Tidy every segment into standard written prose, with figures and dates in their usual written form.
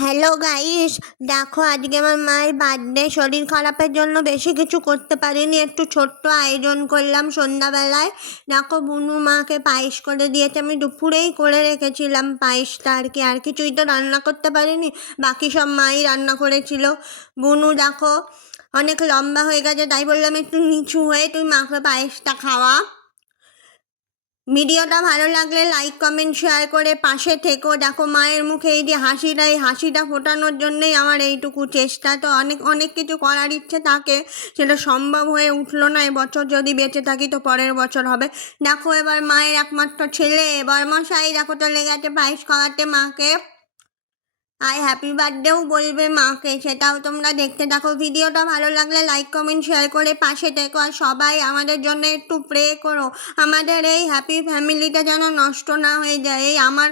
Hello guys, দেখো আজকে আমার মায়ের বার্থডে। শরীর খারাপের জন্য বেশি কিছু করতে পারিনি, একটু ছোট্ট আয়োজন করলাম সন্ধ্যাবেলায়। দেখো বুনু মাকে পায়েস করে দিয়েছে, আমি দুপুরেই করে রেখেছিলাম পায়েসটা। আর কিছুই তো রান্না করতে পারিনি, বাকি সব মাই রান্না করেছিল। বুনু দেখো অনেক লম্বা হয়ে গেছে, তাই বললাম একটু নিচু হয়ে তুই মাকে পায়েসটা খাওয়া। ভিডিওটা ভালো লাগলে লাইক কমেন্ট শেয়ার করে পাশে থেকো। দেখো মায়ের মুখে এই যে হাসিটা, এই হাসিটা ফোটানোর জন্যই আমার এইটুকু চেষ্টা। তো অনেক অনেক কিছু করার ইচ্ছে থাকে, সেটা সম্ভব হয়ে উঠলো না। এবছর যদি বেঁচে থাকি তো পরের বছর হবে। দেখো এবার মায়ের একমাত্র ছেলে বর্মশাই দেখো চলে গেছে পায়েস খাওয়াতে মাকে। আর হ্যাপি বার্থডেও বলবে মাকে, সেটাও তোমরা দেখতে থাকো। ভিডিওটা ভালো লাগলে লাইক কমেন্ট শেয়ার করে পাশে থেকো। আর সবাই আমাদের জন্য একটু প্রে করো, আমাদের এই হ্যাপি ফ্যামিলিটা যেন নষ্ট না হয়ে যায়। এই আমার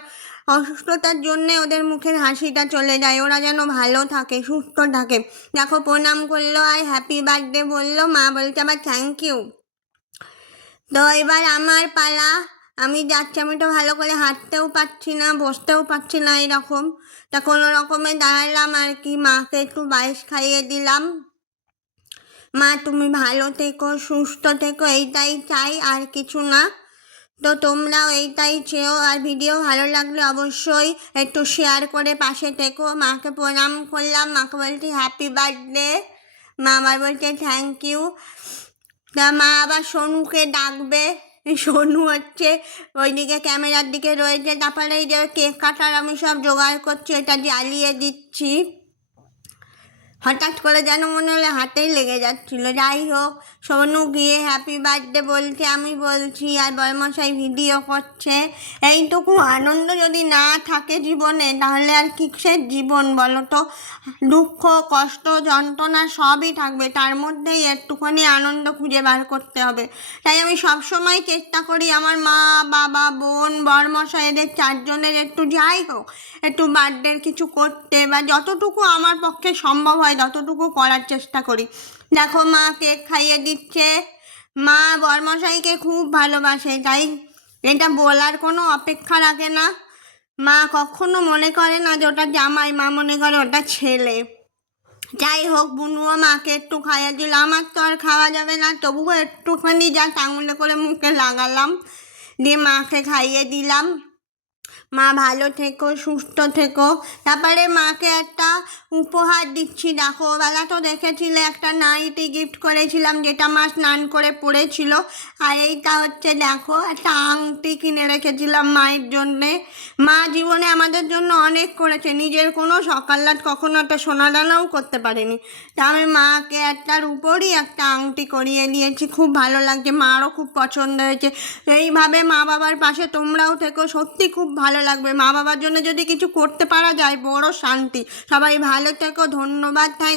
অসুস্থতার জন্যে ওদের মুখের হাসিটা চলে যায়, ওরা যেন ভালো থাকে সুস্থ থাকে। দেখো প্রণাম করলো আর হ্যাপি বার্থডে বললো, মা বলছে আবার থ্যাংক ইউ। তো এবার আমার পালা, আমি যাচ্ছি। আমি তো ভালো করে হাঁটতেও পারছি না, বসতেও পারছি না এরকম। তা কোনো রকমে দাঁড়ালাম আর কি, মাকে একটু পায়েস খাইয়ে দিলাম। মা তুমি ভালো থেকো, সুস্থ থেকো, এইটাই চাই, আর কিছু না। তো তোমরাও এইটাই চেয়েও। আর ভিডিও ভালো লাগলে অবশ্যই একটু শেয়ার করে পাশে থেকো। মাকে প্রণাম করলাম, মাকে বলছি হ্যাপি বার্থডে, মা আবার বলছে থ্যাংক ইউ। তা মা আবার সোনুকে ডাকবে, সোনু হচ্ছে ওইদিকে ক্যামেরার দিকে রয়েছে। তারপরে এই যে কেক কাটার আমি সব জোগাড় করছি, এটা জ্বালিয়ে দিচ্ছি। হঠাৎ করে যেন মনে হলো হাতেই লেগে যাচ্ছিল। যাই হোক, সোনু গিয়ে হ্যাপি বার্থডে বলছে, আমি বলছি, আর বড়মশাই ভিডিও করছে। এইটুকু আনন্দ যদি না থাকে জীবনে, তাহলে আর কিসের জীবন বলো তো? দুঃখ কষ্ট যন্ত্রণা সবই থাকবে, তার মধ্যেই একটুখানি আনন্দ খুঁজে বার করতে হবে। তাই আমি সবসময় চেষ্টা করি আমার মা বাবা বোন বড়মশাই এদের চারজনের একটু যাই হোক একটু বার্থডের কিছু করতে, বা যতটুকু আমার পক্ষে সম্ভব হয় ততটুকু করার চেষ্টা করি। দেখো মা কেক খাইয়ে দিচ্ছে। মা বড়মশাইকে খুব ভালোবাসে, তাই এটা বলার কোনো অপেক্ষা রাখে না। মা কখনো মনে করে না যে ওটা জামাই, মা মনে করে ওটা ছেলে। যাই হোক, বুনুও মাকে একটু খাইয়ে দিল। আমার তো আর খাওয়া যাবে না, তবুও একটুখানি যা আঙুলে করে মুখে লাগালাম, দিয়ে মাকে খাইয়ে দিলাম। মা ভালো থেকো, সুস্থ থেকো। তারপরে মাকে একটা উপহার দিচ্ছি। দেখো বেলা তো দেখেছিলে একটা নাইটি গিফট করেছিলাম, যেটা মা স্নান করে পরেছিল। আর এইটা হচ্ছে দেখো একটা আংটি কিনে রেখেছিলাম মায়ের জন্যে। মা জীবনে আমাদের জন্য অনেক করেছে, নিজের কোনো সকাল্লাট কখনো একটা সোনা দানাও করতে পারেনি। তা আমি মাকে একটার উপরই একটা আংটি করিয়ে দিয়েছি, খুব ভালো লাগছে, মারও খুব পছন্দ হয়েছে। এইভাবে মা বাবার পাশে তোমরাও থেকো, সত্যি খুব ভালো লাগবে। মা বাবার জন্য যদি কিছু করতে পারা যায় বড় শান্তি। সবাই ভালো থেকো, ধন্যবাদ, থ্যাংক